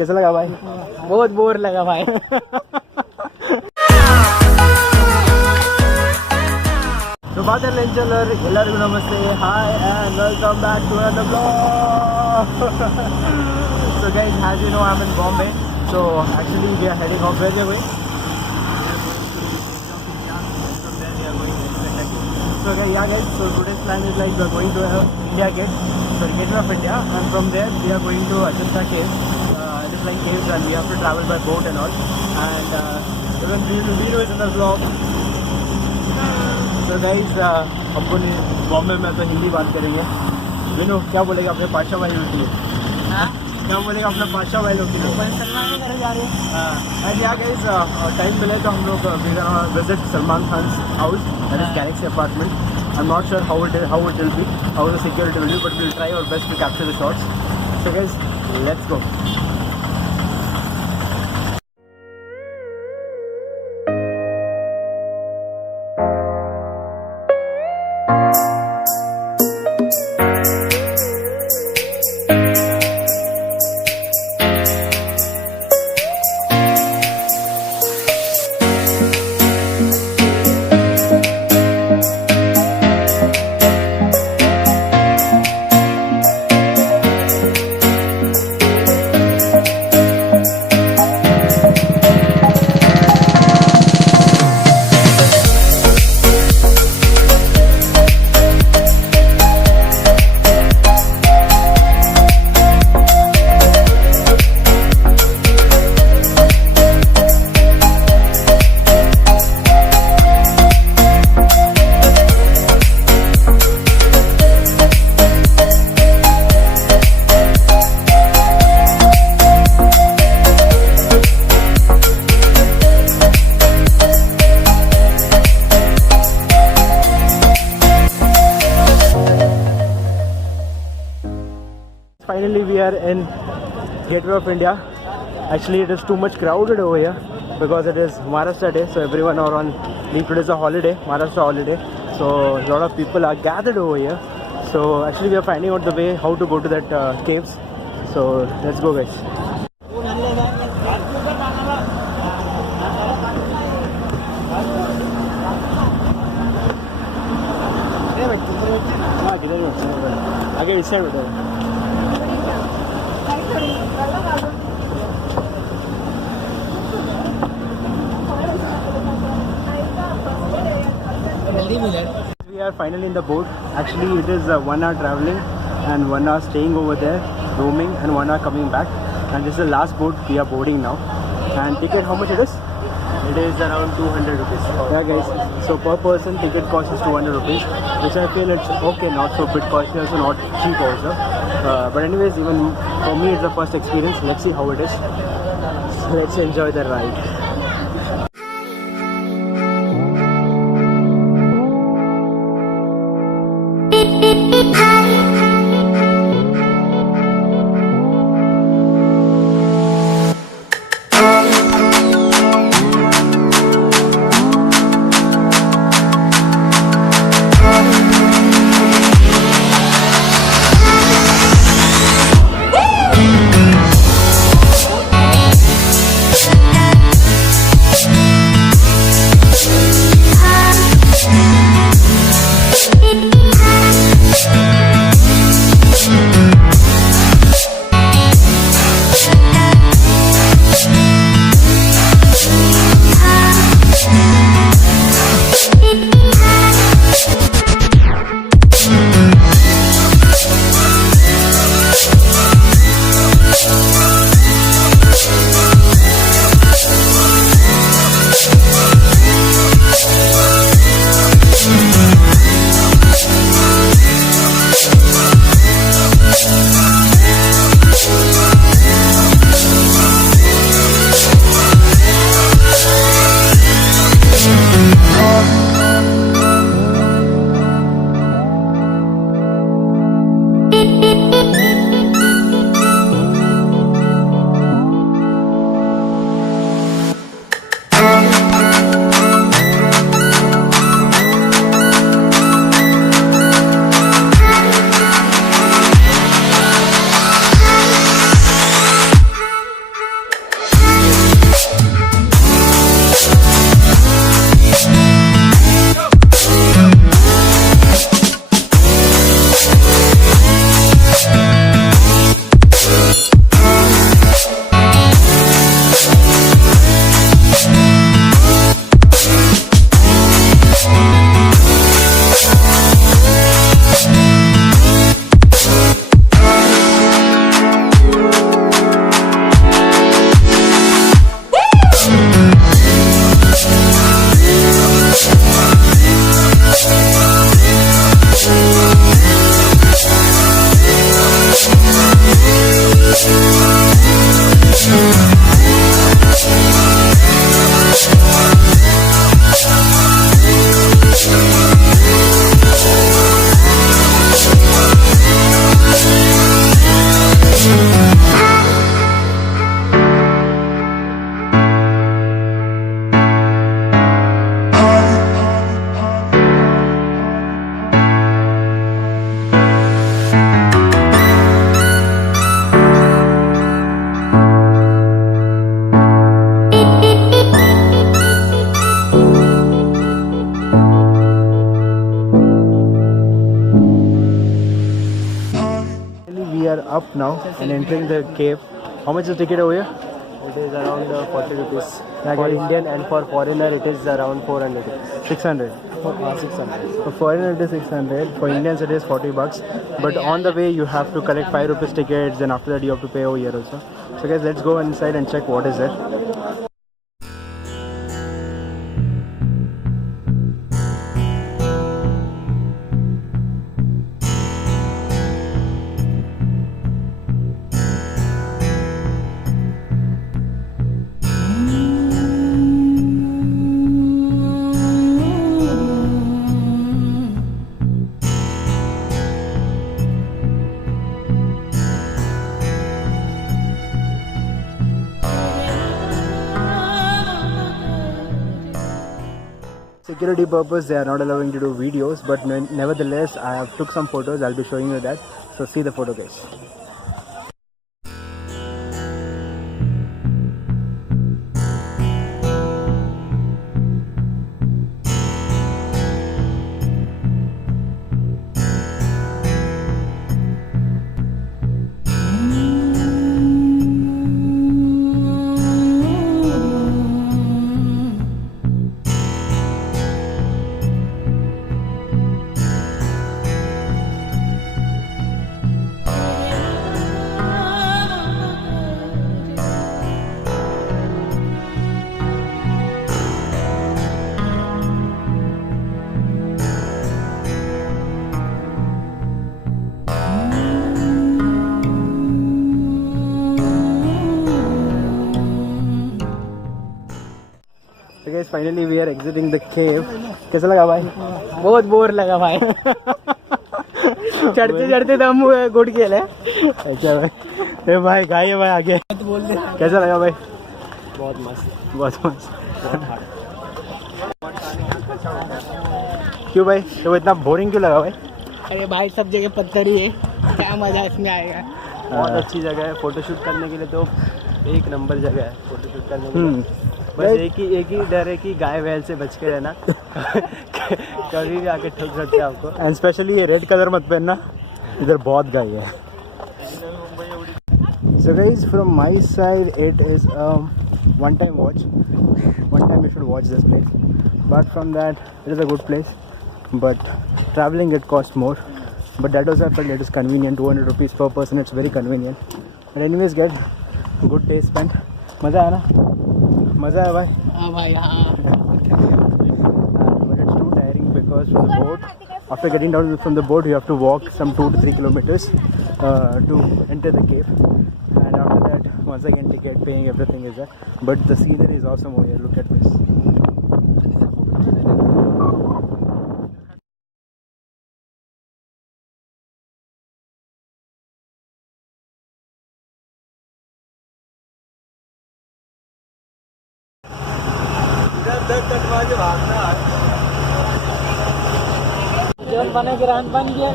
कैसा लगा भाई? बहुत बोर लगा भाई. So बात है लेंचलर ಎಲ್ಲರಿಗೂ ನಮಸ್ತೆ. Hi and welcome back to another vlog. So guys, as you know, I'm in Bombay. So actually we are heading off. Where we are going? So yeah guys, so today's plan is like we are going to India Gate, sorry, Gate of India, and from there we are going to Anchanabitraj caves. It is like caves and we have to travel by boat and all. And even video is in the vlog. तो guys हमको बॉम्बे में तो हिंदी बात करेंगे. विनो क्या बोलेगा अपने पाशा भाई लोग के लिए? क्या बोलेगा अपने पाशा भाई लोग के लिए? एंड या गाइस टाइम मिले तो हम लोग visit Salman Khan house, that is Galaxy apartment. I am not sure how it will be, how the security will be, but we will try our best to capture the shots. So guys let's go. Finally we are in Gateway of India. Actually it is too much crowded over here because it is Maharashtra Day, so everyone are on leave. Today is a holiday, Maharashtra holiday, so a lot of people are gathered over here. So actually we are finding out the way how to go to that caves. So let's go guys. आगे इस side बैठो. We are finally in the boat. Actually it is 1 hour traveling and 1 hour staying over there, roaming, and 1 hour coming back. And this is the last boat we are boarding now. And ticket, how much it is? It is around 200 rupees. Yeah guys, so per person ticket cost is 200 rupees, which I feel it's okay, not so bit costly also, not cheap also. But anyways, even for me it's the first experience. Let's see how it is. So let's enjoy the ride. now and entering the cave. How much is the ticket over here? It is around 40 rupees. Yeah, For guys. Indian and for foreigner it is around 400 rupees. 600. 600. For foreigner it is 600. For Indians it is 40 bucks. But on the way you have to collect 5 rupees tickets, and after that you have to pay over here also. So guys, let's go inside and check what is there. Security purpose, they are not allowing to do videos, but nevertheless I have took some photos. I'll be showing you that, so see the photo guys. So guys, finally we are exiting the cave. कैसा लगा भाई? बहुत bore लगा भाई. चढ़ते चढ़ते दम घुट गेले. अच्छा भाई. ए भाई गाय है भाई आगे. कैसा लगा भाई? बहुत मस्त. बहुत मस्त. क्यों भाई? तो इतना बोरिंग क्यों लगा भाई? अरे भाई सब जगह पत्थर ही है, क्या मजा इसमें आएगा. बहुत अच्छी जगह है फोटोशूट करने के लिए, तो एक नंबर जगह है फोटोशूट करने के लिए. बस एक ही डर है कि गाय बैल से बच के रहना. कभी भी आके ठोक सकते हैं आपको. एंड स्पेशली ये रेड कलर मत पहनना, इधर बहुत गाय है. So guys, from my side it is a one time watch. One time you should watch this place. But from that it is a good place. But traveling it costs more. But that was I felt it is convenient. 200 rupees per person. It's very convenient. And anyways, get good day spent. मजा आया ना? मजा आया भाई? हाँ भाई हाँ. But it's too tiring because from the boat, after getting down from the boat, you have to walk some 2 to 3 kilometers to enter the cave. And after that, once again, ticket paying, everything is there. But the scenery is awesome over here. Look at this. जब बने गिरान बन गया.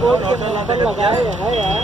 Board के लगाए है यार.